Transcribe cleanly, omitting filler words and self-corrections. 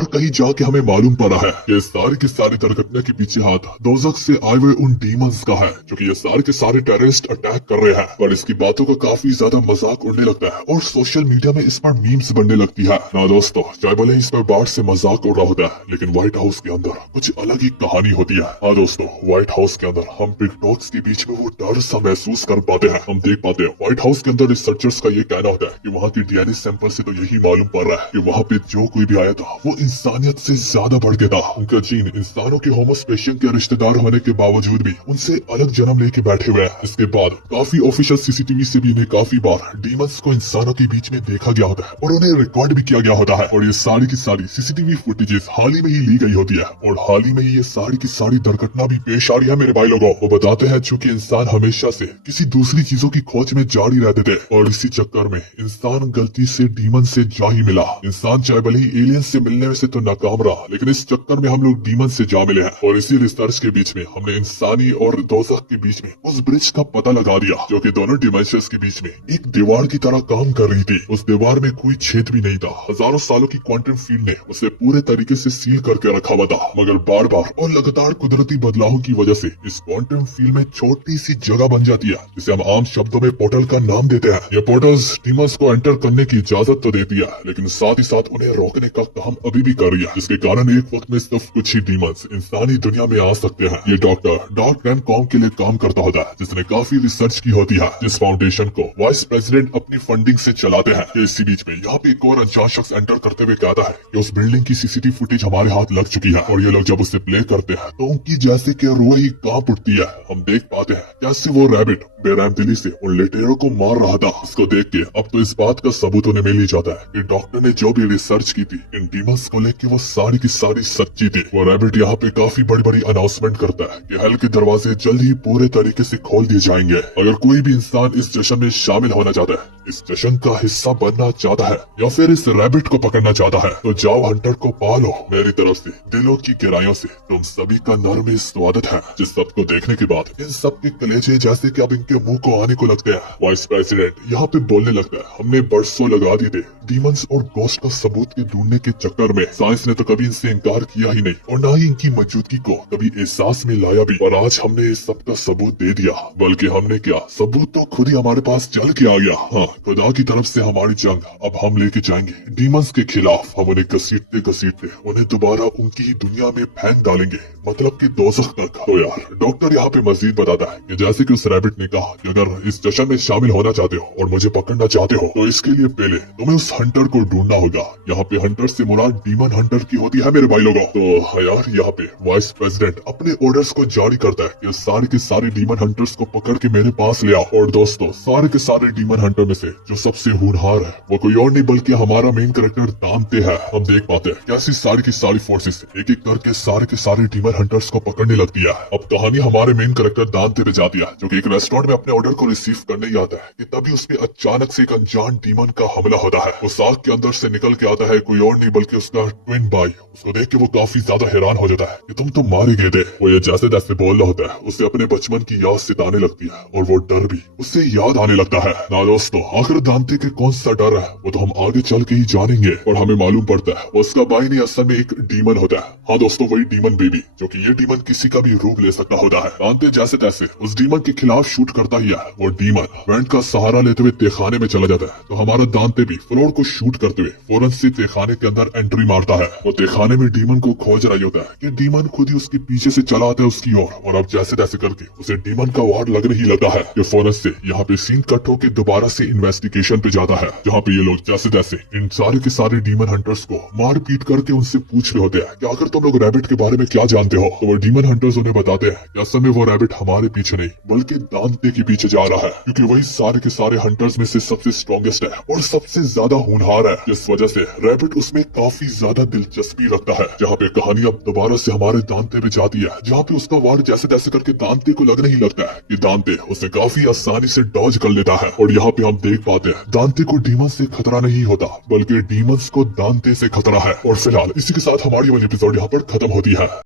और कहीं जाके हमें मालूम पड़ा है कि सारी की सारी दुर्घटना के पीछे हाथ दोज़ख से आए हुए उन डीमंस का है, जो कि ये सारे के सारे टेररिस्ट अटैक कर रहे हैं। पर इसकी बातों का काफी ज्यादा मजाक उड़ने लगता है और सोशल मीडिया में इस पर मीम्स बनने लगती है ना दोस्तों। चाहे भले इस पर बाहर से मजाक उड़ रहा होता है, लेकिन व्हाइट हाउस के अंदर कुछ अलग ही कहानी होती है। हाँ दोस्तों, व्हाइट हाउस के अंदर हम बिग डॉग्स के बीच में वो डर सा महसूस कर पाते हैं। हम देख पाते हैं व्हाइट हाउस के अंदर रिसर्चर्स का ये कहना होता है कि वहाँ की डीएनए सैंपल से तो यही मालूम पड़ रहा है कि वहाँ पे जो कोई भी आया था वो इंसानियत से ज्यादा बढ़ के था। उनका जीन इंसानों के होमोस्पेशियन के रिश्तेदार होने के बावजूद भी उनसे अलग जन्म लेके बैठे हुए हैं। इसके बाद काफी ऑफिशियल सीसीटीवी से भी इन्हें काफी बार डीमंस को इंसानों के बीच में देखा गया होता है और उन्हें रिकॉर्ड भी किया गया होता है। और ये सारी की सारी सीसीटीवी फुटेजेस हाल ही में ही ली गई होती है और हाल ही में ही ये सारी की सारी दुर्घटना भी पेश आ रही है मेरे भाई लोगों। वो बताते हैं चूंकि इंसान हमेशा से किसी दूसरी चीजों की खोज में जारी रहते थे और इसी चक्कर में इंसान गलती से डीमन से जा ही मिला। इंसान चाहे भले ही एलियन से मिलने में से तो नाकाम रहा, लेकिन इस चक्कर में हम लोग डीमन से जा मिले हैं। और इसी रिसर्च के बीच में हमने इंसानी और दोज़ख के बीच में उस ब्रिज का पता लगा दिया जो कि दोनों डिमेंशंस के बीच में एक दीवार की तरह काम कर रही थी। उस दीवार में कोई छेद भी नहीं था। हजारों सालों की क्वांटम फील्ड ने उसे पूरे तरीके से सील करके रखा हुआ था, मगर बार बार और लगातार कुदरती बदलावों की वजह से इस क्वांटम फील्ड में छोटी सी जगह बन जाती है, जिसे हम आम शब्दों में पोर्टल का नाम देते हैं। ये पोर्टल्स डीमंस को एंटर करने की इजाजत तो देती है, लेकिन साथ ही साथ उन्हें रोकने का काम अभी भी कर रही है, जिसके कारण एक वक्त में सिर्फ कुछ ही डीमंस इंसानी दुनिया में आ सकते हैं। ये डॉक्टर डॉट रैन कॉम के लिए काम करता होता है, जिसने काफी रिसर्च की होती है, जिस फाउंडेशन को वाइस प्रेसिडेंट अपनी फंडिंग से चलाते हैं। इसी बीच में यहाँ पे एक और अनजान शख्स एंटर करते हुए कहता है कि उस बिल्डिंग की सीसीटीवी फुटेज हमारे हाथ लग चुकी है और ये लोग जब उसे प्ले करते हैं तो उनकी जैसे कि रूह ही कांप उठती है। हम देख पाते हैं कैसे वो रैबिट बेरहमदिली से उन लुटेरों को मार रहा था। इसको देख के अब तो इस बात का सबूत उन्हें मिल ही जाता है कि डॉक्टर ने जो भी रिसर्च की थी इन डीमंस को लेके वो सारी की सारी सच्ची थी। वो रैबिट यहाँ पे काफी बड़ी बड़ी अनाउंसमेंट करता है कि हेल के दरवाजे जल्द ही पूरे तरीके से खोल दिए जाएंगे। अगर कोई भी इंसान इस जश्न में शामिल होना चाहता है, इस जश्न का हिस्सा बनना चाहता है या फिर इस रैबिट को पकड़ना चाहता है, तो जाओ हंटर को पालो। मेरी तरफ से दिलों की गहराइयों से तुम सभी का नरम स्वागत है। जिस सब को देखने के बाद इन सब के कलेजे जैसे कि अब इनके मुंह को आने को लगते हैं। वाइस प्रेसिडेंट यहाँ पे बोलने लगता है, हमने बरसों लगा दिए थे डीमंस और गोस्ट का सबूत के ढूंढने के चक्कर में। साइंस ने तो कभी इनसे इनकार किया ही नहीं और न ही इनकी मौजूदगी को कभी एहसास में लाया भी। और आज हमने इस सब का सबूत दे दिया, बल्कि हमने क्या, सबूत तो खुद ही हमारे पास चल के आ गया। हाँ, खुदा की तरफ से हमारी जंग अब हम लेके जाएंगे डीमंस के खिलाफ। हम उन्हें घसीटते घसीटते उन्हें दोबारा उनकी ही दुनिया में फेंक डालेंगे, मतलब कि दोज़ख तक। तो यार डॉक्टर यहाँ पे मजीद बताता है कि जैसे कि उस रैबिट ने कहा कि अगर इस जश्न में शामिल होना चाहते हो और मुझे पकड़ना चाहते हो तो इसके लिए पहले तुम्हें उस हंटर को ढूंढना होगा। यहाँ पे हंटर से मुराद डीमन हंटर की होती है मेरे भाई लोगों। तो यार यहाँ पे वाइस प्रेसिडेंट अपने ऑर्डर्स को जारी करता है कि सारे के सारे डीमन हंटर्स को पकड़ के मेरे पास ले आओ। और दोस्तों, सारे के सारे डीमन हंटर में से जो सबसे होनहार है वो कोई और नहीं बल्कि हमारा मेन कैरेक्टर दांते है। हम देख पाते हैं कैसी सारी की सारी फोर्सेस एक एक करके सारे के सारे डीमन हंटर्स को पकड़ने लगती है। अब कहानी हमारे मेन कैरेक्टर दांते पे जाती है, जो कि एक रेस्टोरेंट में अपने ऑर्डर को रिसीव करने ही आता है कि तभी उसमें अचानक से एक अनजान डीमन का हमला होता है। उस आग के अंदर से निकल के आता है कोई और नहीं बल्कि उसका ट्विन भाई। उसको देख के वो काफी ज्यादा हैरान हो जाता है कि तुम तो मारे गए थे। वो ये जैसे तैसे बोल रहा होता है, उसे अपने बचपन की याद सिताने लगती है और वो डर भी उससे याद आने लगता है। ना दोस्तों, आखिर दांते के कौन सा डर है वो तो हम आगे चल के ही जानेंगे। और हमें मालूम पड़ता है उसका भाई नहीं असल में एक डीमन होता है। हाँ दोस्तों, वही डीमन बेबी, जो कि ये डीमन किसी का भी रूप ले सकता होता है। दांते जैसे तैसे उस डीमन के खिलाफ शूट करता ही है। वो डीमन वेंट का सहारा लेते हुए तहखाने में चला जाता है, तो हमारा दांते भी फ्लोर को शूट करते हुए फौरन से तहखाने के अंदर एंट्री मारता है। वो तहखाने में डीमन को खोज रही होता है कि डीमन खुद ही उसके पीछे से चला आता है उसकी ओर। और अब जैसे तैसे करके उसे डीमन का वार लगने ही लगता है कि फौरन से यहाँ पे सीन कट होके दोबारा से इन्वेस्टिगेशन पे जाता है, जहाँ पे ये लोग जैसे तैसे इन सारे के सारे डीमन हंटर्स को मार पीट करके उनसे पूछ रहे होते हैं कि आखिर तुम लोग रैबिट के बारे में क्या जानते हो। तो वो डीमन हंटर्स उन्हें बताते हैं कि असल में वो रैबिट हमारे पीछे नहीं बल्कि दांते के पीछे जा रहा है, क्योंकि वही सारे के सारे हंटर्स में से सबसे स्ट्रॉन्गेस्ट है और सबसे ज्यादा होनहार है। जिस वजह से रैबिट उसमें काफी ज्यादा दिलचस्पी रखता है। जहाँ पे कहानी अब दोबारा से हमारे दांते पे जाती है, जहाँ पे उसका वार जैसे तैसे करके दांते को लगने ही लगता है कि दांते उसे काफी आसानी से डॉज कर लेता है। और यहाँ पे हम देख पाते हैं दांते को डीमन से खतरा नहीं होता बल्कि डीमंस को दांते से खतरा है। और फिलहाल इसी के साथ हमारी वाली एपिसोड यहाँ पर खत्म होती है।